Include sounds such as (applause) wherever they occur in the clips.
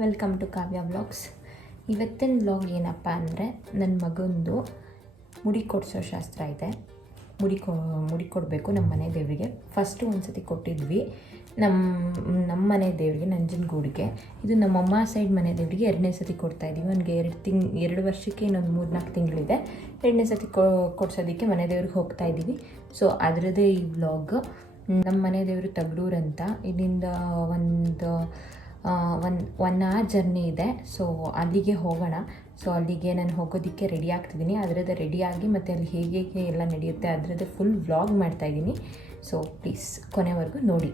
Welcome to Kavya vlogs ಇವತ್ತಿನ vlog ಏನಪ್ಪ ಅಂದರೆ ನನ್ನ ಮಗಂದು ಮುಡಿ ಕೊಡಿಸೋ ಶಾಸ್ತ್ರ ಇದೆ. ಮುಡಿ ಕೊ, ಮುಡಿ ಕೊಡಬೇಕು ನಮ್ಮ ಮನೆ ದೇವರಿಗೆ. ಫಸ್ಟು ಒಂದು ಸತಿ ಕೊಟ್ಟಿದ್ವಿ. ನಮ್ಮ ನಮ್ಮ ಮನೆ ದೇವರಿಗೆ, ನಂಜನಗೂಡಿಗೆ. ಇದು ನಮ್ಮಮ್ಮ ಸೈಡ್ ಮನೆ ದೇವರಿಗೆ ಎರಡನೇ ಸತಿ ಕೊಡ್ತಾ ಇದ್ದೀವಿ ನನಗೆ ಎರಡು ತಿಂಗ್, ಎರಡು ವರ್ಷಕ್ಕೆ ಇನ್ನೊಂದು ಮೂರು ನಾಲ್ಕು ತಿಂಗಳಿದೆ. ಎರಡನೇ ಸತಿ ಕೊಡ್ಸೋದಕ್ಕೆ ಮನೆ ದೇವ್ರಿಗೆ ಹೋಗ್ತಾ ಇದ್ದೀವಿ ಸೊ ಅದರದ್ದೇ ಈ ವ್ಲಾಗ್ ನಮ್ಮ ಮನೆ ದೇವರು ತಗಡೂರು ಅಂತ. ಇಲ್ಲಿಂದ ಒಂದು ಒನ್ ಒನ್ ಅವರ್ ಜರ್ನಿ ಇದೆ. ಸೊ ಅಲ್ಲಿಗೆ ಹೋಗೋಣ. ಸೊ ಅಲ್ಲಿಗೆ ನಾನು ಹೋಗೋದಕ್ಕೆ ರೆಡಿ ಆಗ್ತಿದ್ದೀನಿ. ಅದರದ್ದು ರೆಡಿಯಾಗಿ ಮತ್ತು ಅಲ್ಲಿ ಹೇಗೆ ಹೇಗೆ ಎಲ್ಲ ನಡೆಯುತ್ತೆ ಅದರದ್ದು ಫುಲ್ ವ್ಲಾಗ್ ಮಾಡ್ತಾಯಿದ್ದೀನಿ ಸೊ ಪ್ಲೀಸ್ ಕೊನೆವರೆಗೂ ನೋಡಿ.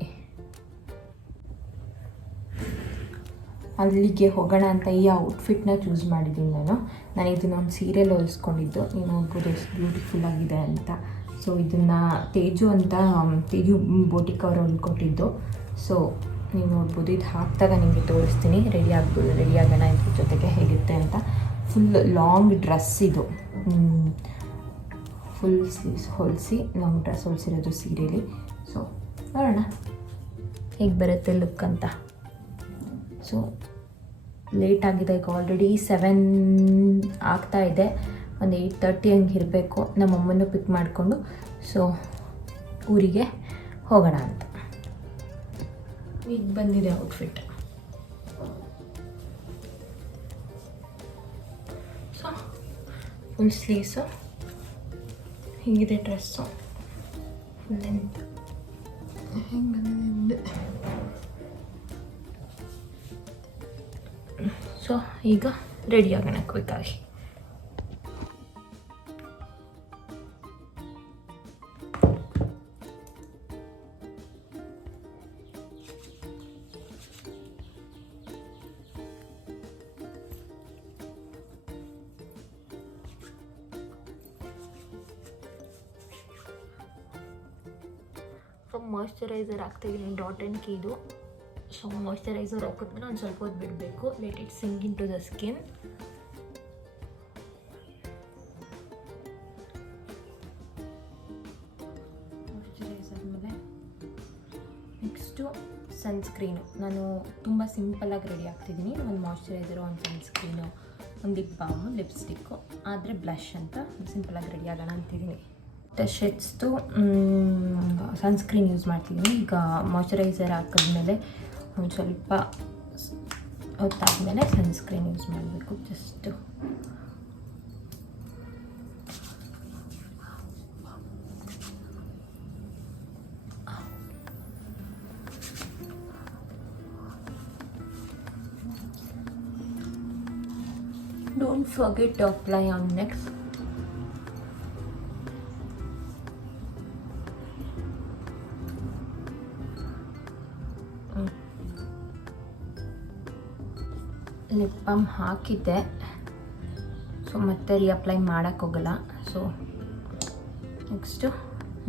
ಅಲ್ಲಿಗೆ ಹೋಗೋಣ ಅಂತ ಈ ಔಟ್ಫಿಟ್ನ ಚೂಸ್ ಮಾಡಿದ್ದೀನಿ ನಾನು. ನಾನು ಇದನ್ನೊಂದು ಸೀರೆಲ್ ಹೊಲಿಸ್ಕೊಂಡಿದ್ದು. ನೀವು ನೋಡ್ಬೋದು ಎಷ್ಟು ಬ್ಯೂಟಿಫುಲ್ ಆಗಿದೆ ಅಂತ. ಸೊ ಇದನ್ನು ತೇಜು ಅಂತ, ತೇಜು ಬೋಟಿಕ್ ಅವರು ಹೊಲ್ಕೊಟ್ಟಿದ್ದು. ಸೊ ನೀವು ನೋಡ್ಬೋದು ಇದು ಹಾಕಿದಾಗ ನಿಮಗೆ ತೋರಿಸ್ತೀನಿ. ರೆಡಿ ಆಗ್ಬೋದು ರೆಡಿ ಆಗೋಣ ಇದ್ರ ಜೊತೆಗೆ ಹೇಗಿರುತ್ತೆ ಅಂತ. ಫುಲ್ ಲಾಂಗ್ ಡ್ರೆಸ್ ಇದು. ಫುಲ್ ಸ್ಲೀವ್ಸ್ ಹೊಲಿಸಿ ಲಾಂಗ್ ಡ್ರೆಸ್ ಹೊಲಿಸಿರೋದು ಸೀರೆಯಲ್ಲಿ ಸೊ ನೋಡೋಣ. ಹೇಗೆ ಬರುತ್ತೆ ಲುಕ್ ಅಂತ. ಸೊ ಲೇಟ್ ಆಗಿದೆ, ಈಗ ಆಲ್ರೆಡಿ ಸೆವೆನ್ ಆಗ್ತಾ ಇದೆ. ಒಂದು ಏಯ್ಟ್ ತರ್ಟಿ ಹಂಗೆ ಇರಬೇಕು. ನಮ್ಮಮ್ಮನ್ನು ಪಿಕ್ ಮಾಡಿಕೊಂಡು ಸೊ ಊರಿಗೆ ಹೋಗೋಣ ಅಂತ. ಈಗ ಬಂದಿದೆ ಔಟ್ಫಿಟ್ ಸೊ ಫುಲ್ ಸ್ಲೀವ್ಸು ಹೀಗಿದೆ ಡ್ರೆಸ್ಸು ಫುಲ್ ಲೆಂತ್ ಹೆಂಗೆ ಬಂದಿದೆ ಸೊ ಈಗ ರೆಡಿ ಆಗೋಣ ಕ್ವಿಕ್ಕಾಗಿ ಹಾಕ್ತಿದ್ದೀನಿ ಡಾಟ್ ಆ್ಯಂಡ್ ಕೀದು ಸೊ ಮಾಯ್ಚರೈಸರ್ ಹಾಕಿದ್ಮೇಲೆ ಒಂದು ಸ್ವಲ್ಪ ಹೊತ್ತು ಬಿಡಬೇಕು. Let it sink into the skin next sunscreen ನಾನು ತುಂಬ ಸಿಂಪಲ್ಲಾಗಿ ರೆಡಿ ಆಗ್ತಿದ್ದೀನಿ ಒಂದು ಮಾಯ್ಚರೈಸರು ಒಂದು ಸನ್ಸ್ಕ್ರೀನು ಒಂದು ಲಿಪ್ ಬಾಮು ಲಿಪ್ಸ್ಟಿಕ್ಕು ಆದರೆ ಬ್ಲಷ್ ಅಂತ ಸಿಂಪಲಾಗಿ ರೆಡಿ ಆಗೋಣ ಅಂತಿದ್ದೀನಿ ಶೆಟ್ಸ್ದು ಸನ್ಸ್ಕ್ರೀನ್ ಯೂಸ್ ಮಾಡ್ತಿದ್ದೀನಿ ಈಗ ಮಾಯ್ಚರೈಸರ್ ಹಾಕಿದ್ಮೇಲೆ ಒಂದು ಸ್ವಲ್ಪ ಸ್- ಹೊತ್ತಾದ್ಮೇಲೆ ಸನ್ಸ್ಕ್ರೀನ್ ಯೂಸ್ ಮಾಡಬೇಕು. Just don't forget to apply on next lip balm ಹಾಕಿದ್ದೆ. ಸೊ ಮತ್ತೆ ರೀಅಪ್ಲೈ ಮಾಡೋಕ್ಕೋಗಲ್ಲ ಸೊ ನೆಕ್ಸ್ಟು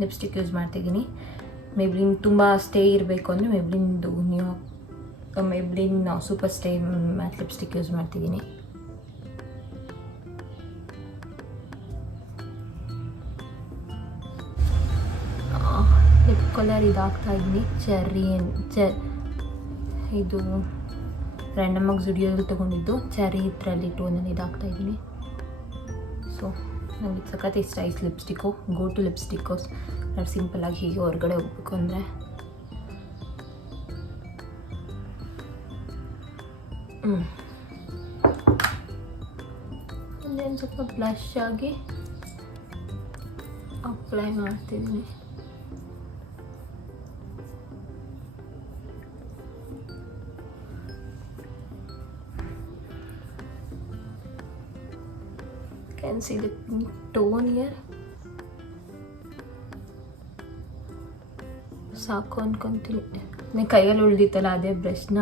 ಲಿಪ್ಸ್ಟಿಕ್ ಯೂಸ್ ಮಾಡ್ತಿದ್ದೀನಿ. ಮೇಬ್ಲಿನ್ ತುಂಬ ಸ್ಟೇ ಇರಬೇಕು ಅಂದರೆ ಮೇಬ್ಲಿನ್ದು new Maybelline super stay matte lipstick use ಮಾಡ್ತಿದ್ದೀನಿ. ಲಿಪ್ ಕಲರ್ ಇದಾಗ್ತಾ ಇದ್ದೀನಿ. ಚೆರ್ರಿ ಇದು ರ್ಯಾಂಡಮಾಗಿ ಜುಡಿಯೋದಲ್ಲಿ ತೊಗೊಂಡಿದ್ದು. ಚೆರಿ ಇದರಲ್ಲಿ ಟೋನಲ್ಲಿ ಇದಾಗ್ತಾ ಇದ್ದೀನಿ. ಸೊ ನನಗೆ ಸಖತ್ ಇಷ್ಟ ice lipstick go to lipstick ನಾವು ಸಿಂಪಲ್ಲಾಗಿ ಹೀಗೆ ಹೊರಗಡೆ ಹೋಗ್ಬೇಕು ಅಂದರೆ. ಅಲ್ಲಿ ಒಂದು ಸ್ವಲ್ಪ ಬ್ಲಶ್ ಆಗಿ ಅಪ್ಲೈ ಮಾಡ್ತಿದ್ದೀನಿ. Can see the pink tone here ಸಾಕು ಅನ್ಕೊಂತೀನಿ. ಕೈಯಲ್ಲಿ ಉಳ್ದಿತ್ತಲ್ಲ ಅದೇ ಬ್ರಷ್ನ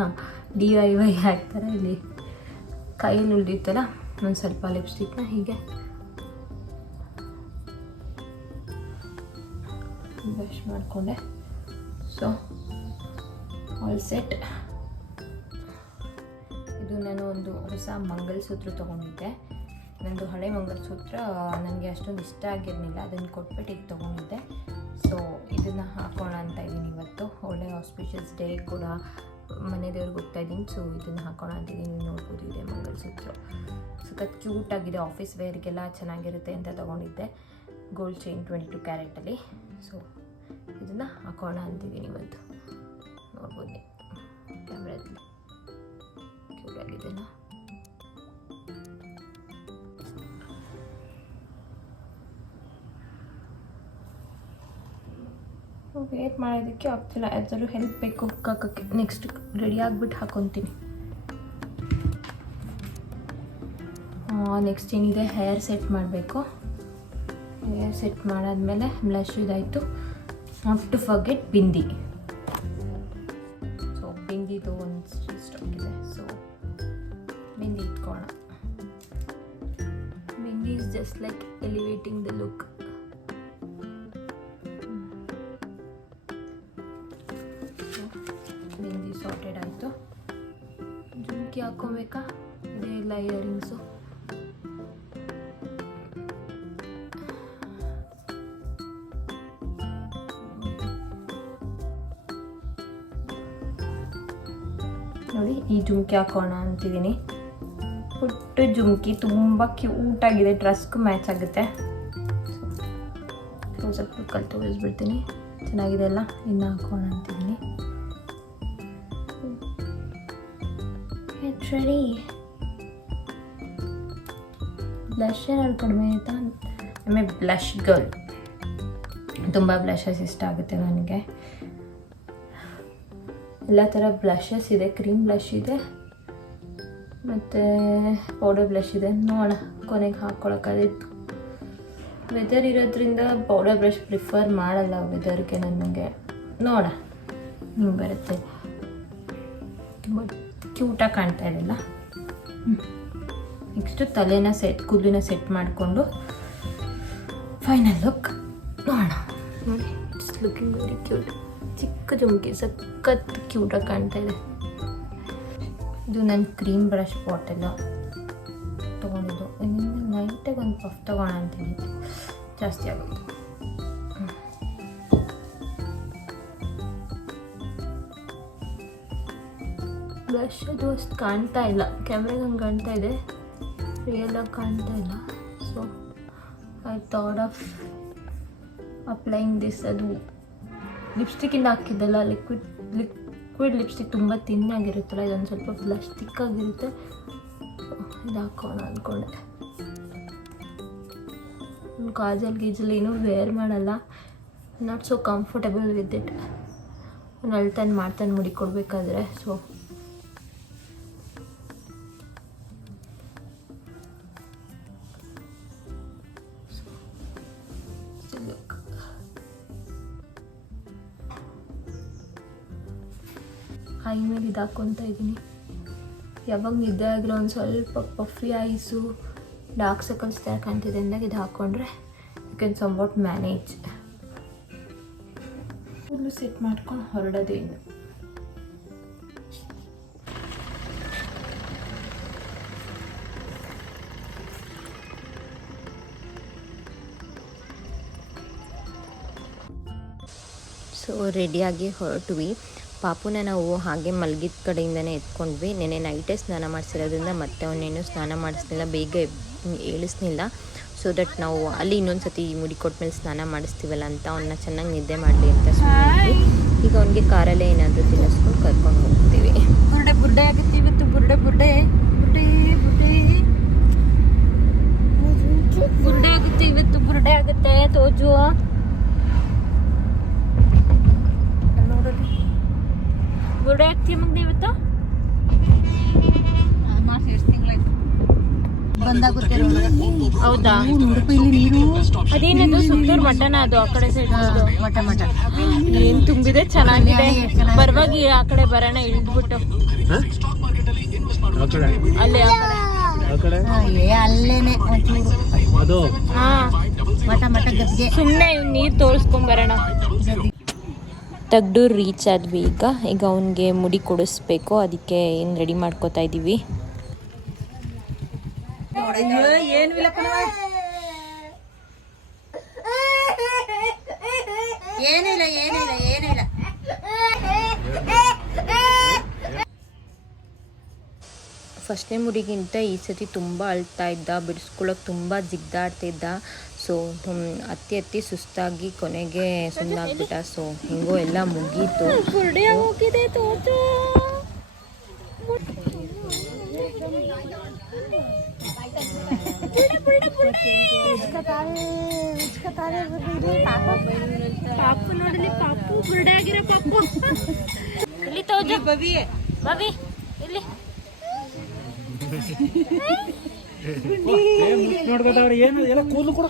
ಡಿ ಐ ವೈ ಹಾಕ್ತಾರೆ ಇಲ್ಲಿ. ಕೈಯಲ್ಲಿ ಉಳ್ದಿತ್ತಲ್ಲ? ಒಂದು ಸ್ವಲ್ಪ ಲಿಪ್ಸ್ಟಿಕ್ನ ಹೀಗೆ. ಬ್ರಷ್ ಮಾಡಿಕೊಂಡೆ. ಸೊ ಆಲ್ ಸೆಟ್ ಇದು ನಾನು ಒಂದು ಹೊಸ ಮಂಗಲಸೂತ್ರ ತೊಗೊಂಡಿದ್ದೆ. ನಂದು ಹಳೆ ಮಂಗಲಸೂತ್ರ ನನಗೆ ಅಷ್ಟೊಂದು ಇಷ್ಟ ಆಗಿರಲಿಲ್ಲ. ಅದನ್ನು ಕೊಟ್ಬಿಟ್ಟು ಈಗ ತೊಗೊಂಡಿದ್ದೆ. ಸೊ ಇದನ್ನು ಹಾಕೋಣ ಅಂತ ಇದ್ದೀನಿ ಇವತ್ತು. ಒಳ್ಳೆ ಆಸ್ಪಿಷಿಯಸ್ ಡೇ ಕೂಡ ಮನೆ ದೇವ್ರಿಗೆ ಹೋಗ್ತಾ ಇದ್ದೀನಿ ಸೊ ಇದನ್ನು ಹಾಕೋಣ ಅಂತ ಇದ್ದೀನಿ ನೋಡ್ಬೋದು ಇದೆ ಮಂಗಲಸೂತ್ರ ಸಖತ್ ಕ್ಯೂಟ್ ಆಗಿದೆ. ಆಫೀಸ್ ವೇರ್ಗೆಲ್ಲ ಚೆನ್ನಾಗಿರುತ್ತೆ ಅಂತ ತೊಗೊಂಡಿದ್ದೆ. ಗೋಲ್ಡ್ ಚೈನ್ ಟ್ವೆಂಟಿ ಟು ಕ್ಯಾರೆಟಲ್ಲಿ ಸೊ ಇದನ್ನು ಹಾಕೋಣ ಅಂತಿದ್ದೀನಿ ಇವತ್ತು. ನೋಡ್ಬೋದು ಕ್ಯಾಮ್ರಾದಲ್ಲಿ ಕ್ಯೂಟ್ ಆಗಿದೆಲ್ಲ ವೇಟ್ ಮಾಡೋದಕ್ಕೆ ಆಗ್ತಿಲ್ಲ. ಯಾವ್ದಾದ್ರೂ ಹೆಲ್ಪ್ ಬೇಕು. ಹಾಕೋಕ್ಕೆ ನೆಕ್ಸ್ಟ್ ರೆಡಿ ಆಗಿಬಿಟ್ಟು ಹಾಕೊತೀನಿ. ನೆಕ್ಸ್ಟ್ ಏನಿದೆ? ಹೇರ್ ಸೆಟ್ ಮಾಡಬೇಕು. ಹೇರ್ ಸೆಟ್ ಮಾಡಾದ್ಮೇಲೆ ಬ್ಲಷ್ ಇದಾಯಿತು. Not to forget bindi so ಬಿಂದಿದು ಒಂದು ಸ್ಟಾಕ್ ಇದೆ. So bindi ಇಟ್ಕೋಣ bindi is just like elevating the look ನೋಡಿ, ಈ ಜುಮ್ಕಿ ಹಾಕೋಣ ಅಂತಿದ್ದೀನಿ. ಪುಟ್ಟ ಜುಮ್ಕಿ, ತುಂಬ ಕ್ಯೂಟ್ ಆಗಿದೆ. ಡ್ರೆಸ್ಗೂ ಮ್ಯಾಚ್ ಆಗುತ್ತೆ. ಸ್ವಲ್ಪ ಕಲ್ ತೋರಿಸ್ಬಿಡ್ತೀನಿ. ಚೆನ್ನಾಗಿದೆ ಅಲ್ಲ? ಇನ್ನು ಹಾಕೋಣ ಅಂತಿದ್ದೀನಿ. ರೆಡಿ ಬ್ಲಷ್ ಏನಾದ್ರು ಕಡಿಮೆ ಆಯಿತಾ? ಆಮೇಲೆ ಬ್ಲಷ್ ಗರ್ಲ್ ತುಂಬ ಬ್ಲಷಸ್ ಇಷ್ಟ ಆಗುತ್ತೆ ನನಗೆ. ಎಲ್ಲ ಥರ ಬ್ಲಷಸ್ ಇದೆ, ಕ್ರೀಮ್ ಬ್ಲಷ್ ಇದೆ, ಮತ್ತು ಪೌಡರ್ ಬ್ಲಷ್ ಇದೆ. ನೋಡೋಣ, ಕೊನೆಗೆ ಹಾಕ್ಕೊಳಕ್ಕಾಗಿತ್ತು ವೆದರ್ ಇರೋದ್ರಿಂದ ಪೌಡರ್ ಬ್ರಷ್ ಪ್ರಿಫರ್ ಮಾಡಲ್ಲ ವೆದರ್ಗೆ ನನಗೆ. ನೋಡೋಣ ಹಿಂಗೆ ಬರುತ್ತೆ. ತುಂಬ ಕ್ಯೂಟಾಗಿ ಕಾಣ್ತಾ ಇರಲ್ಲ ನೆಕ್ಸ್ಟು ತಲೆನ ಸೆಟ್ ಕೂದಲಿನ ಸೆಟ್ ಮಾಡಿಕೊಂಡು ಫೈನಲ್ ಲುಕ್ ನೋಡೋಣ. ನೋಡಿ ಇಟ್ಸ್ ಲುಕಿಂಗ್ ವೆರಿ ಕ್ಯೂಟ್ ಚಿಕ್ಕ ಜುಮ್ಕಿ, ಸಖತ್ ಕ್ಯೂಟಾಗಿ ಕಾಣ್ತಾ ಇದೆ. ಇದು ನನ್ನ ಕ್ರೀಮ್ ಬ್ರಷ್ ಬಾಟಲ್ ತೊಗೊಂಡಿದ್ದು. ಇನ್ನು ನೈಟಾಗಿ ಒಂದು ಪಫ್ ತೊಗೋಣ ಅಂತೀನಿ ಜಾಸ್ತಿ ಆಗುತ್ತೆ ಬ್ರಷ್ ಅದು ಅಷ್ಟು ಕಾಣ್ತಾ ಇಲ್ಲ. ಕ್ಯಾಮ್ರಾಗೆ ಹಂಗೆ ಕಾಣ್ತಾ ಇದೆ. ರಿಯಲಾಗಿ ಕಾಣ್ತಾ ಇಲ್ಲ. So I thought of applying this ಅದು. ಲಿಪ್ಸ್ಟಿಕ್ಕಿಂದ ಹಾಕಿದ್ದಲ್ಲ ಲಿಕ್ವಿಡ್ ಲಿಕ್ವಿಡ್ ಲಿಪ್ಸ್ಟಿಕ್ ತುಂಬ ತಿನ್ನಾಗಿರುತ್ತಲ್ಲ, ಇದೊಂದು ಸ್ವಲ್ಪ ಪ್ಲಾಸ್ಟಿಕ್ ಆಗಿರುತ್ತೆ. ಇದು ಹಾಕೋಣ ಅಂದ್ಕೊಂಡೆ ಕಾಜಲ್ ಗೀಜಲ್ ಏನೂ ವೇರ್ ಮಾಡಲ್ಲ. Not so comfortable with it ಅಳ್ತಾನೆ ಮಾಡ್ತಾನೆ ಮುಡಿ ಕೊಡಬೇಕಾದ್ರೆ ಸೊ ಕೈ ಇದು ಹಾಕ್ಕೊತಾ ಇದ್ದೀನಿ ಯಾವಾಗ ನಿದ್ದೆ ಆಗಿರೋ ಒಂದು ಸ್ವಲ್ಪ ಪಫಿ ಐಸು ಡಾರ್ಕ್ ಸರ್ಕಲ್ಸ್ ಥರ ಕಾಣ್ತಿದೆ ಅಂದಾಗ ಇದು ಹಾಕ್ಕೊಂಡ್ರೆ you can what manage full set ಮಾಡ್ಕೊಂಡು ಹೊರಡೋದೇ ಇನ್ನು ಸೊ ರೆಡಿಯಾಗಿ ಹೊರಟ್ವಿ. ಪಾಪುನ ನಾವು ಹಾಗೆ ಮಲಗಿದ ಕಡೆಯಿಂದನೇ ಎತ್ಕೊಂಡ್ವಿ. ನೆನೆ ನೈಟೇ ಸ್ನಾನ ಮಾಡಿಸಿರೋದ್ರಿಂದ ಮತ್ತೆ ಅವನೇನು ಸ್ನಾನ ಮಾಡಿಸ್ಲಿಲ್ಲ ಬೇಗ ಏಳಿಸ್ಲಿಲ್ಲ. ಸೊ ದಟ್ ನಾವು ಅಲ್ಲಿ ಇನ್ನೊಂದು ಸತಿ ಮುಡಿ ಕೊಟ್ಮೇಲೆ ಸ್ನಾನ ಮಾಡಿಸ್ತೀವಲ್ಲ ಅಂತ ಅವನ್ನ ಚೆನ್ನಾಗಿ ನಿದ್ದೆ ಮಾಡಲಿ ಅಂತ ಸುಮ್ಮನೆ ಈಗ ಅವನಿಗೆ ಕಾರಲ್ಲೇ ಏನಾದರೂ ತಿನ್ನಿಸ್ಕೊಂಡು ಕರ್ಕೊಂಡು ಹೋಗ್ತೀವಿ. ಬುರ್ಡೆ ಬುರ್ಡೆ ಆಗುತ್ತೆ ಇವತ್ತು. ಬುರ್ಡೆ ಬುರ್ಡೆ ಬುರ್ಡೆ ಬುರ್ಡೆ. ಬುರ್ಡೆ ಆಗುತ್ತೆ ಇವತ್ತು. ಬುರ್ಡೆ ಆಗುತ್ತೆ ತೋಜು. ಬುರ್ಡೆ ಆಗ್ತೀಯ ಮಗ್ನೆ ಇವತ್ತು? ಹೌದಾ? ನೀರು ಅದೇನದು? ಸುಂದೂರ್ ಮಟನ್ ಅದು ಆ ಕಡೆ ಸೈಡ್ ಮಟ ಮಟ ಏನ್ ತುಂಬಿದೆ? ಚೆನ್ನಾಗಿದೆ. ಪರವಾಗಿ ಈ ಆ ಕಡೆ ಬರೋಣ ಇಳಿದ್ಬಿಟ್ಟು ಅಲ್ಲಿ ಆ ಕಡೆ. ಏ ಅಲ್ಲೇನೆ ಒಂಚೂರು. ಹಾ. ಮಟ ಮಟ ಗದ್ಗೆ. ಸುಮ್ನೆ ಇವ್ನ್ ನೀರ್ ತೋರಿಸ್ಕೊಂಡ್ ಬರೋಣ. ತೆಗ್ದು ರೀಚ್ ಆದ್ವಿ. ಈಗ ಈಗ ಅವನಿಗೆ ಮುಡಿ ಕೊಡಿಸ್ಬೇಕು. ಅದಕ್ಕೆ ಏನು ರೆಡಿ ಮಾಡ್ಕೋತಾ ಇದ್ದೀವಿ ಏನು ಏನಿಲ್ಲ ಏನಿಲ್ಲ ಏನಿಲ್ಲ. ಫಸ್ಟ್ನೇ ಮುಡಿಗಿಂತ ಈ ಸತಿ ತುಂಬ ಅಳ್ತಾ ಇದ್ದ ಬಿಡಿಸ್ಕೊಳ್ಳೋಕೆ ತುಂಬ ಜಿಗ್ದಾಡ್ತಿದ್ದ ಸೊ ಅತ್ತಿ ಅತ್ತಿ ಸುಸ್ತಾಗಿ ಕೊನೆಗೆ ಸುಮ್ಮನಾಗ್ಬಿಟ್ಟ ಸೊ ಹಿಂಗೋ ಎಲ್ಲ ಮುಗೀತು. ಇಲ್ಲಿ ಏನು ಎಲ್ಲ ಕೂದಲು ಕೊಡು.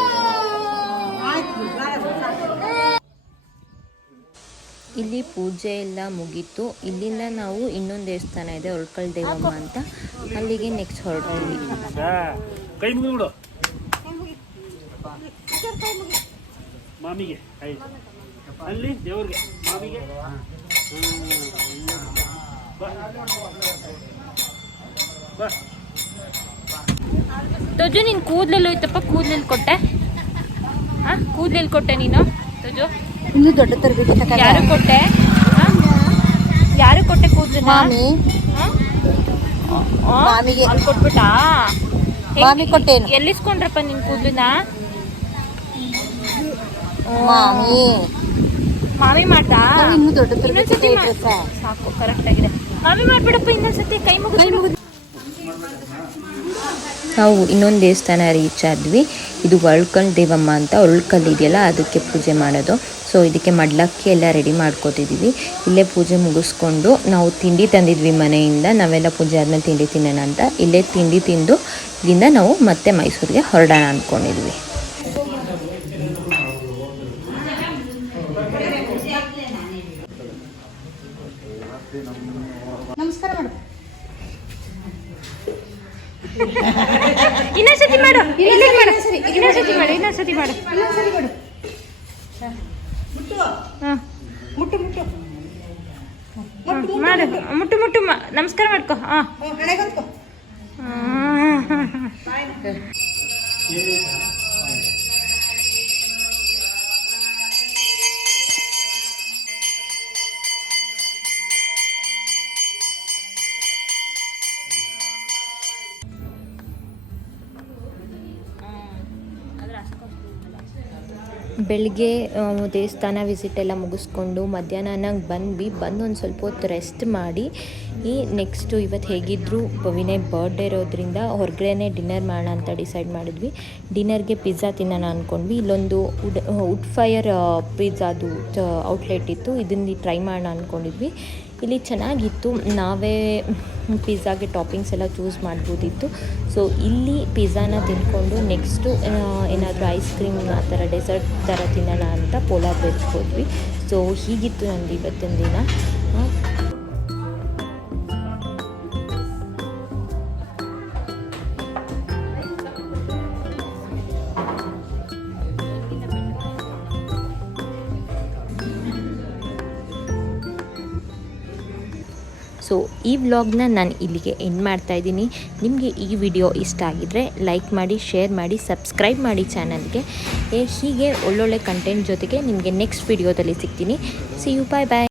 ಇಲ್ಲಿ ಪೂಜೆ ಎಲ್ಲ ಮುಗೀತು. ಇಲ್ಲಿಂದ ನಾವು ಇನ್ನೊಂದು ದೇವಸ್ಥಾನ ಇದೆ ಒಳ್ಕಲ್ ದೇವಮ್ಮ ಅಂತ. ಅಲ್ಲಿಗೆ ನೆಕ್ಸ್ಟ್ ಹೊರಡ್ತೀವಿ. ಮಾಮಿಗೆ ಕೈ. ಅಲ್ಲಿ ದೇವ್ರಿಗೆ. ಮಾಮಿಗೆ. ತೋಜು ನಿನ್ ಕೂದ್ಲೆಲ್ಲ ಹೋಯ್ತಪ್ಪ? ಕೂದ್ಲೆಲ್ಲಿ ಕೊಟ್ಟೆ? ಹಾ? ಕೂದಲಲ್ಲಿ ಕೊಟ್ಟೆ ನೀನು? ತೋಜು. ಇನ್ನು ದೊಡ್ಡ ತರಬೇತಿ ಯಾರು ಕೊಟ್ಟೆ? ಯಾರು ಕೊಟ್ಟೆ ಕೂದಲು ಮಾಮಿ? ಮಾಮಿಗೆ. ಅಲ್ಲಿ ಕೊಟ್ಬಿಟ್ಟಾ? ಮಾಮಿ ಕೊಟ್ಟೆ ಎಲ್ಲಿಸ್ಕೊಂಡ್ರಪ್ಪ ನಿನ್ ಕೂದಲನ್ನ ಮಾಮಿ. ಮಾಮಿ ಮಾಡ್ತಾ ಇನ್ನು ದೊಡ್ಡ ತರಬೇತಿ ಇನ್ನೊಂದ್ಸತಿ ಸಾಕು ಕರೆಕ್ಟ್ ಆಗಿದೆ. ಮಾಮಿ ಮಾಡ್ಬಿಡಪ್ಪ ಇನ್ನೊಂದ್ಸತಿ ಕೈ ಮುಗಿದು ನಾವು ಇನ್ನೊಂದು ದೇವಸ್ಥಾನ ರೀಚ್ ಆದ್ವಿ. ಇದು ಒಳ್ಕಲ್ ದೇವಮ್ಮ ಅಂತ ಒಳ್ಕಲ್ ಇದೆಯಲ್ಲ, ಅದಕ್ಕೆ ಪೂಜೆ ಮಾಡೋದು. ಸೊ ಇದಕ್ಕೆ ಮಡ್ಲಕ್ಕಿ ಎಲ್ಲ ರೆಡಿ ಮಾಡ್ಕೋತಿದ್ದೀವಿ ಇಲ್ಲೇ ಪೂಜೆ ಮುಗಿಸ್ಕೊಂಡು ನಾವು ತಿಂಡಿ ತಂದಿದ್ವಿ ಮನೆಯಿಂದ. ನಾವೆಲ್ಲ ಪೂಜೆ ಆದಮೇಲೆ ತಿಂಡಿ ತಿನ್ನೋಣ ಅಂತ. ಇಲ್ಲೇ ತಿಂಡಿ ತಿಂದು ಇಲ್ಲಿಂದ ನಾವು ಮತ್ತೆ ಮೈಸೂರಿಗೆ ಹೊರಡೋಣ ಅಂದ್ಕೊಂಡಿದ್ವಿ ನಮಸ್ಕಾರ (laughs) ಇನ್ನೊಂದ್ಸತಿ ಮಾಡು ಇಲ್ಲಿ ಮಾಡು ಇನ್ನೊಂದ್ಸತಿ ಮಾಡು ಇನ್ನೊಂದ್ಸತಿ ಮಾಡು. ಸರಿ ಮಾಡು. ಹಾ. ಮುಟ್ಟು ಮುಟ್ಟು. ಮಾಡು. ಮುಟ್ಟು. ಮುಟ್ಟು ನಮಸ್ಕಾರ ಮಾಡ್ಕೊ ಹಾ. ಹಣೆಗೊಂದ್ಕೋ ಬೆಳಿಗ್ಗೆ ದೇವಸ್ಥಾನ ವಿಸಿಟ್ ಎಲ್ಲ ಮುಗಿಸ್ಕೊಂಡು ಮಧ್ಯಾಹ್ನ ಬಂದ್ವಿ. ಬಂದು ಒಂದು ಸ್ವಲ್ಪ ಹೊತ್ತು ರೆಸ್ಟ್ ಮಾಡಿ. ಈ ನೆಕ್ಸ್ಟು ಇವತ್ತು ಹೇಗಿದ್ದರೂ ವಿನಯ್ ಬರ್ಡೇ ಇರೋದ್ರಿಂದ ಹೊರಗಡೆನೇ ಡಿನ್ನರ್ ಮಾಡೋಣ ಅಂತ ಡಿಸೈಡ್ ಮಾಡಿದ್ವಿ. ಡಿನ್ನರ್ಗೆ ಪಿಜ್ಜಾ ತಿನ್ನೋಣ ಅಂದ್ಕೊಂಡ್ವಿ ಇಲ್ಲೊಂದು ವುಡ್ ವುಡ್ ಫೈರ್ ಪಿಜ್ಜಾದು ಔಟ್ಲೆಟ್ ಇತ್ತು. ಇದನ್ನ ಟ್ರೈ ಮಾಡೋಣ ಅಂದ್ಕೊಂಡಿದ್ವಿ ಇಲ್ಲಿ ಚೆನ್ನಾಗಿತ್ತು. ನಾವೇ ಪಿಜ್ಜಾಗೆ ಟಾಪಿಂಗ್ಸ್ ಎಲ್ಲ ಚೂಸ್ ಮಾಡ್ಬೋದಿತ್ತು. ಸೊ ಇಲ್ಲಿ ಪಿಜ್ಜಾನ ತಿನ್ಕೊಂಡು ನೆಕ್ಸ್ಟು ಏನಾದರೂ ಐಸ್ ಕ್ರೀಮ್ ಆ ಥರ ಡೆಸರ್ಟ್ ಥರ ತಿನ್ನೋಣ ಅಂತ ಪೋಲಾ ಹೋದ್ವಿ. ಸೊ ಹೀಗಿತ್ತು ನಂದು ಇವತ್ತಿನ ದಿನ. ಸೊ ಈ ವ್ಲಾಗ್ನ ನಾನು ಇಲ್ಲಿಗೆ ಎಂಡ್ ಮಾಡ್ತಾ ಇದ್ದೀನಿ. ನಿಮಗೆ ಈ ವಿಡಿಯೋ ಇಷ್ಟ ಆಗಿದ್ರೆ ಲೈಕ್ ಮಾಡಿ ಶೇರ್ ಮಾಡಿ ಸಬ್ಸ್ಕ್ರೈಬ್ ಮಾಡಿ ಚಾನಲ್ಗೆ ಹೀಗೆ ಒಳ್ಳೊಳ್ಳೆ ಕಂಟೆಂಟ್ ಜೊತೆಗೆ ನಿಮಗೆ ನೆಕ್ಸ್ಟ್ ವಿಡಿಯೋದಲ್ಲಿ ಸಿಗ್ತೀನಿ. C you bye bye